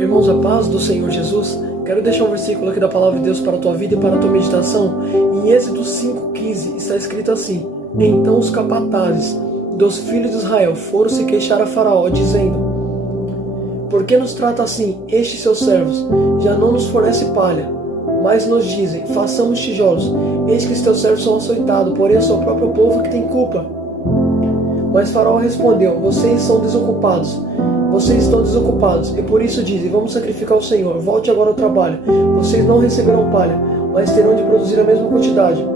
Irmãos, a paz do Senhor Jesus, quero deixar um versículo aqui da Palavra de Deus para a tua vida e para a tua meditação. Em Êxodo 5,15 está escrito assim: Então os capatazes dos filhos de Israel foram se queixar a Faraó, dizendo: Por que nos trata assim estes seus servos? Já não nos fornece palha, mas nos dizem: façamos tijolos. Eis que os teus servos são açoitados, porém é o seu próprio povo que tem culpa. Mas Faraó respondeu: Vocês são desocupados. Vocês estão desocupados, e por isso dizem: vamos sacrificar ao Senhor, volte agora ao trabalho. Vocês não receberão palha, mas terão de produzir a mesma quantidade.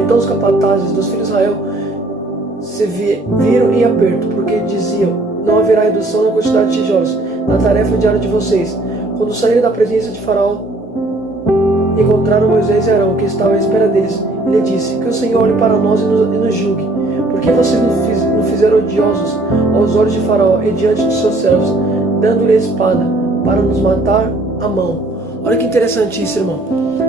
Então os capatazes dos filhos de Israel se viram em aperto, porque diziam: não haverá redução na quantidade de tijolos, na tarefa diária de vocês. Quando saíram da presença de Faraó, encontraram Moisés e Arão, que estavam à espera deles. Ele disse: que o Senhor olhe para nós e nos julgue. Porque vocês nos fizeram odiosos aos olhos de Faraó e diante de seus servos, dando-lhe a espada para nos matar à mão. Olha que interessante isso, irmão.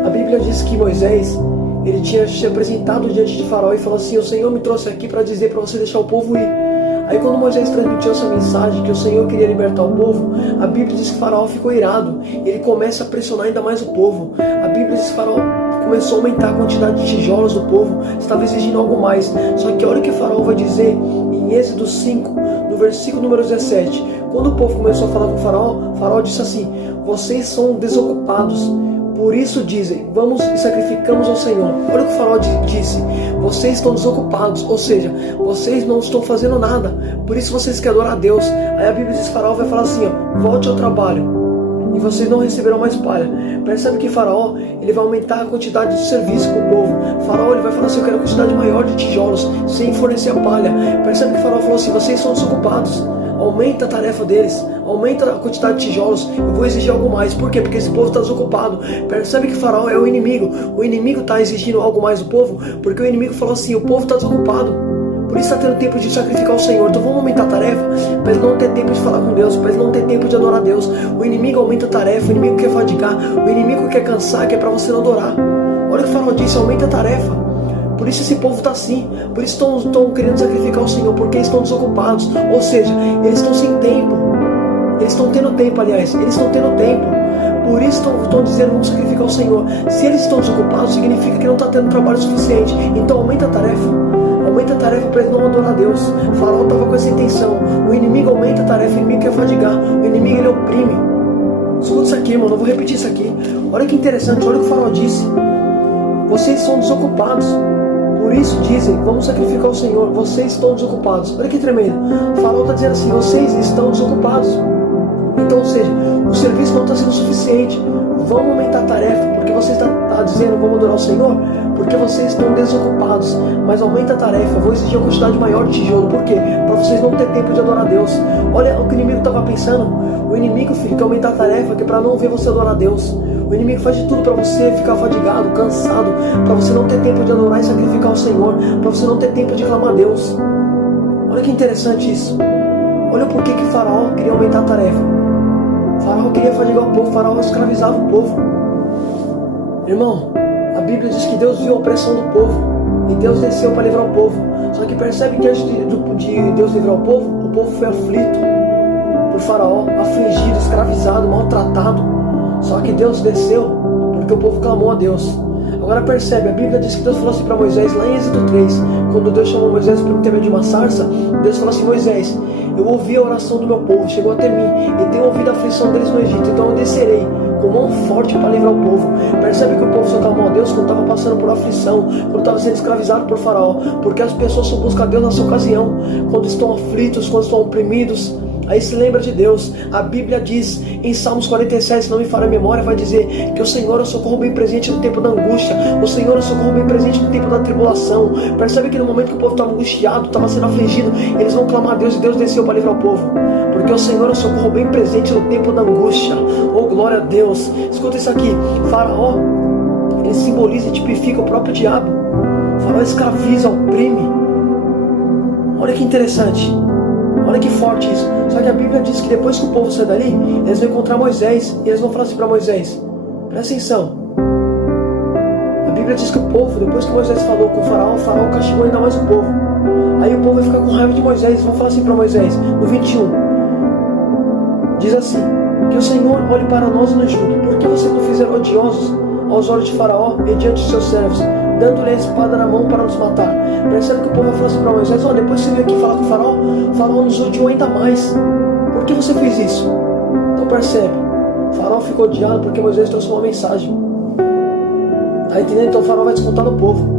A Bíblia diz que Moisés, ele tinha se apresentado diante de Faraó e falou assim: o Senhor me trouxe aqui para dizer para você deixar o povo ir. Aí quando Moisés transmitiu essa mensagem que o Senhor queria libertar o povo, a Bíblia diz que Faraó ficou irado. Ele começa a pressionar ainda mais o povo. A Bíblia diz que Faraó começou a aumentar a quantidade de tijolos do povo, estava exigindo algo mais. Só que olha o que Faraó vai dizer em Êxodo 5, no versículo número 17. Quando o povo começou a falar com Faraó disse assim: vocês são desocupados, por isso dizem: vamos e sacrificamos ao Senhor. Olha o que o Faraó disse: vocês estão desocupados, ou seja, vocês não estão fazendo nada, por isso vocês querem adorar a Deus. Aí a Bíblia diz que Faraó vai falar assim: volte ao trabalho e vocês não receberão mais palha. Percebe que Faraó, ele vai aumentar a quantidade de serviço com o povo. Faraó, ele vai falar assim: eu quero uma quantidade maior de tijolos, sem fornecer a palha. Percebe que Faraó falou assim: vocês são desocupados, aumenta a tarefa deles, aumenta a quantidade de tijolos, eu vou exigir algo mais. Por quê? Porque esse povo está desocupado. Percebe que Faraó é o inimigo está exigindo algo mais do povo, porque o inimigo falou assim: o povo está desocupado, por isso está tendo tempo de sacrificar o Senhor. Então vamos aumentar a tarefa, para eles não ter tempo de falar com Deus, para eles não ter tempo de adorar a Deus. O inimigo aumenta a tarefa, o inimigo quer fadigar, o inimigo quer cansar, que é para você não adorar. Olha o que o Faraó disse: aumenta a tarefa. Por isso esse povo está assim, por isso estão querendo sacrificar o Senhor, porque eles estão desocupados. Ou seja, eles estão sem tempo. Eles estão tendo tempo, aliás, eles estão tendo tempo. Por isso estão dizendo: vamos sacrificar o Senhor. Se eles estão desocupados, significa que não está tendo trabalho suficiente. Então aumenta a tarefa. Aumenta a tarefa para eles não adorar a Deus. O Faraó estava com essa intenção. O inimigo aumenta a tarefa, o inimigo quer fadigar, o inimigo ele oprime. Escuta isso aqui, irmão, eu vou repetir isso aqui. Olha que interessante, olha o que o Faraó disse: vocês são desocupados, por isso dizem: vamos sacrificar o Senhor. Vocês estão desocupados. Olha que tremendo. O Faraó está dizendo assim: vocês estão desocupados. Então, ou seja, o serviço não está sendo suficiente. Vamos aumentar a tarefa, porque você está dizendo: vamos adorar o Senhor, porque vocês estão desocupados. Mas aumenta a tarefa, vou exigir uma quantidade maior de tijolo. Por quê? Para vocês não terem tempo de adorar a Deus. Olha o que o inimigo estava pensando. O inimigo, filho, quer aumentar a tarefa, que é para não ver você adorar a Deus. O inimigo faz de tudo para você ficar fadigado, cansado, para você não ter tempo de adorar e sacrificar o Senhor, para você não ter tempo de clamar a Deus. Olha que interessante isso. Olha o porquê que o Faraó queria aumentar a tarefa. Faraó queria fadigar o povo, Faraó escravizava o povo. Irmão, a Bíblia diz que Deus viu a opressão do povo e Deus desceu para livrar o povo. Só que percebe que antes de Deus livrar o povo foi aflito por Faraó, afligido, escravizado, maltratado. Só que Deus desceu porque o povo clamou a Deus. Agora percebe, a Bíblia diz que Deus falou assim para Moisés, lá em Êxodo 3, quando Deus chamou Moisés para intermédio de uma sarça, Deus falou assim: Moisés, eu ouvi a oração do meu povo, chegou até mim, e tenho ouvido a aflição deles no Egito, então eu descerei com mão forte para livrar o povo. Percebe que o povo só clamou a Deus quando estava passando por aflição, quando estava sendo escravizado por Faraó, porque as pessoas só buscam a Deus nessa ocasião, quando estão aflitos, quando estão oprimidos. Aí se lembra de Deus. A Bíblia diz em Salmos 47, se não me falha a memória, vai dizer que o Senhor é o socorro bem presente no tempo da angústia. O Senhor é o socorro bem presente no tempo da tribulação. Percebe que no momento que o povo estava angustiado, estava sendo afligido, eles vão clamar a Deus e Deus desceu para livrar o povo. Porque o Senhor é o socorro bem presente no tempo da angústia. Oh, glória a Deus. Escuta isso aqui. Faraó, ele simboliza e tipifica o próprio diabo. Faraó escraviza, oprime. Olha que interessante. Olha que forte isso. Só que a Bíblia diz que depois que o povo sai dali, eles vão encontrar Moisés. E eles vão falar assim para Moisés: presta atenção. A Bíblia diz que o povo, depois que Moisés falou com o Faraó castigou ainda mais o povo. Aí o povo vai ficar com raiva de Moisés. Eles vão falar assim para Moisés, no 21. Diz assim: Que o Senhor olhe para nós e nos julgue. Por que vocês nos fizeram odiosos aos olhos de Faraó e diante de seus servos, dando-lhe a espada na mão para nos matar? Percebe que o povo falou assim para Moisés: ó, depois você veio aqui falar com o Faraó nos odiou ainda mais. Por que você fez isso? Então percebe, Faraó ficou odiado porque Moisés trouxe uma mensagem. Tá entendendo? Então o Faraó vai descontar no povo.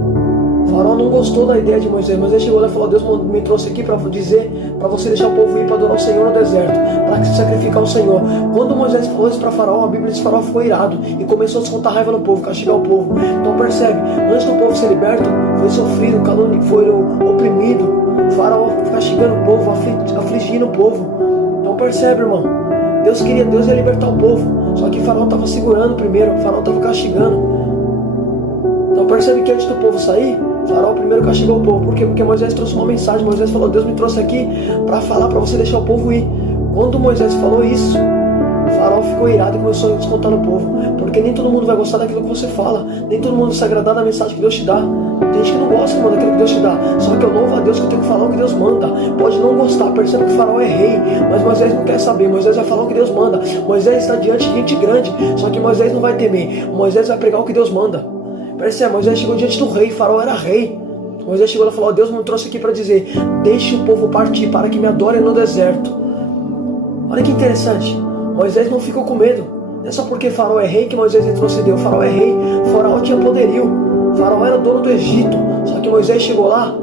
O Faraó não gostou da ideia de Moisés. Moisés chegou lá e falou: Deus me trouxe aqui para dizer para você deixar o povo ir para adorar o Senhor no deserto, para se sacrificar ao Senhor. Quando Moisés falou isso para Faraó, a Bíblia diz que Faraó ficou irado e começou a descontar raiva no povo, castigar o povo. Então percebe, antes do povo ser liberto, foi sofrido, foi oprimido. Faraó castigando o povo, afligindo o povo. Então percebe, irmão, Deus ia libertar o povo, só que Faraó estava segurando primeiro, Faraó estava castigando. Então percebe que antes do povo sair, Faraó primeiro castigou o povo. Por quê? Porque Moisés trouxe uma mensagem. Moisés falou: Deus me trouxe aqui para falar para você deixar o povo ir. Quando Moisés falou isso, Faraó ficou irado e começou a descontar no povo. Porque nem todo mundo vai gostar daquilo que você fala, nem todo mundo vai se agradar da mensagem que Deus te dá. Tem gente que não gosta, irmão, daquilo que Deus te dá. Só que eu louvo a Deus que eu tenho que falar o que Deus manda. Pode não gostar, percebe que Faraó é rei, mas Moisés não quer saber. Moisés vai falar o que Deus manda. Moisés está diante de gente grande, só que Moisés não vai temer. Moisés vai pregar o que Deus manda. Percebe, Moisés chegou diante do rei, Faraó era rei. Moisés chegou lá e falou: Deus me trouxe aqui para dizer: deixe o povo partir para que me adorem no deserto. Olha que interessante, Moisés não ficou com medo. Não é só porque Faraó é rei que Moisés retrocedeu. Faraó é rei, Faraó tinha poderio, Faraó era dono do Egito. Só que Moisés chegou lá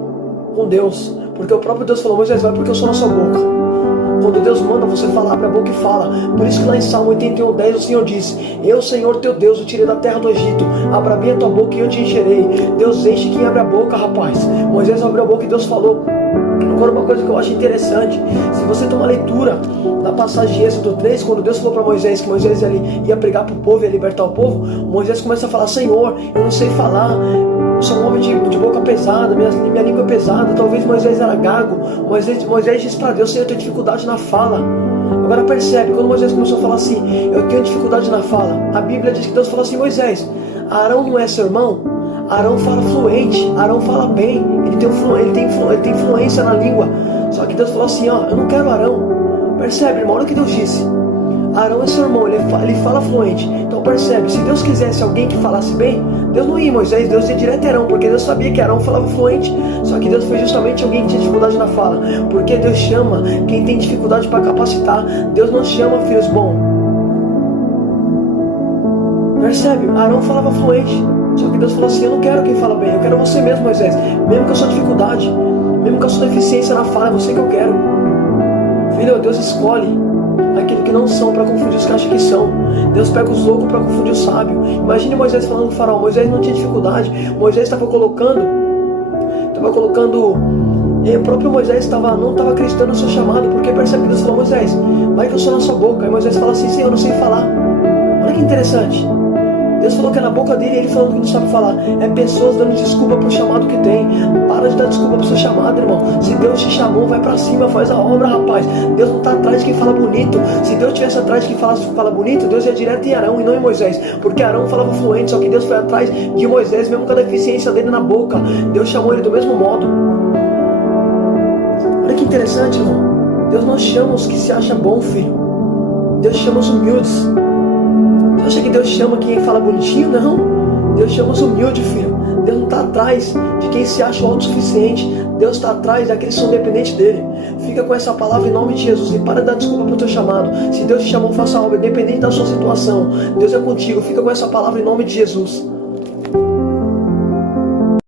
com Deus, porque o próprio Deus falou: Moisés, vai porque eu sou na sua boca. Quando Deus manda, você fala, abre a boca e fala. Por isso que lá em Salmo 81:10 o Senhor diz: eu, Senhor teu Deus, o tirei da terra do Egito. Abra bem a tua boca e eu te encherei. Deus enche quem abre a boca, rapaz. Moisés abriu a boca e Deus falou. Agora uma coisa que eu acho interessante, se você tomar leitura da passagem de Êxodo 3, quando Deus falou para Moisés que Moisés ia pregar para o povo, ia libertar o povo, Moisés começa a falar: Senhor, eu não sei falar, eu sou um homem de boca pesada, minha língua é pesada. Talvez Moisés era gago. Moisés disse para Deus: Senhor, eu tenho dificuldade na fala. Agora percebe, quando Moisés começou a falar assim: eu tenho dificuldade na fala, a Bíblia diz que Deus falou assim: Moisés, Arão não é seu irmão? Arão fala fluente, Arão fala bem, ele tem influência na língua. Só que Deus falou assim: ó, eu não quero Arão. Percebe, irmão, olha o que Deus disse: Arão é seu irmão, ele fala fluente. Então percebe, se Deus quisesse alguém que falasse bem, Deus não ia em Moisés, Deus ia direto a Arão, porque Deus sabia que Arão falava fluente. Só que Deus foi justamente alguém que tinha dificuldade na fala, porque Deus chama quem tem dificuldade para capacitar. Deus não chama filhos bons. Percebe, Arão falava fluente. Só que Deus falou assim: eu não quero quem fala bem, eu quero você mesmo, Moisés. Mesmo com a sua dificuldade, mesmo com a sua deficiência na fala, é você que eu quero. Filho, Deus escolhe aquilo que não são para confundir os que acham que são. Deus pega os loucos para confundir o sábio. Imagine Moisés falando com o faraó. Moisés não tinha dificuldade. Moisés estava colocando, o próprio Moisés não estava acreditando no seu chamado, porque percebe que Deus falou: Moisés, vai que eu sou na sua boca. Aí Moisés fala assim: Senhor, eu não sei falar. Olha que interessante. Deus falou que é na boca dele, ele falando que não sabe falar. É pessoas dando desculpa pro chamado que tem. Para de dar desculpa pro seu chamado, irmão. Se Deus te chamou, vai pra cima, faz a obra, rapaz. Deus não tá atrás de quem fala bonito. Se Deus tivesse atrás de quem fala bonito, Deus ia direto em Arão e não em Moisés. Porque Arão falava fluente, só que Deus foi atrás de Moisés, mesmo com a deficiência dele na boca. Deus chamou ele do mesmo modo. Olha que interessante, irmão. Deus não chama os que se acham bom, filho. Deus chama os humildes. Você acha que Deus chama quem fala bonitinho? Não. Deus chama os humildes, filho. Deus não está atrás de quem se acha autossuficiente. Deus está atrás daqueles que são dependentes dele. Fica com essa palavra em nome de Jesus e para de dar desculpa para o teu chamado. Se Deus te chamou, faça a obra, independente da sua situação. Deus é contigo. Fica com essa palavra em nome de Jesus.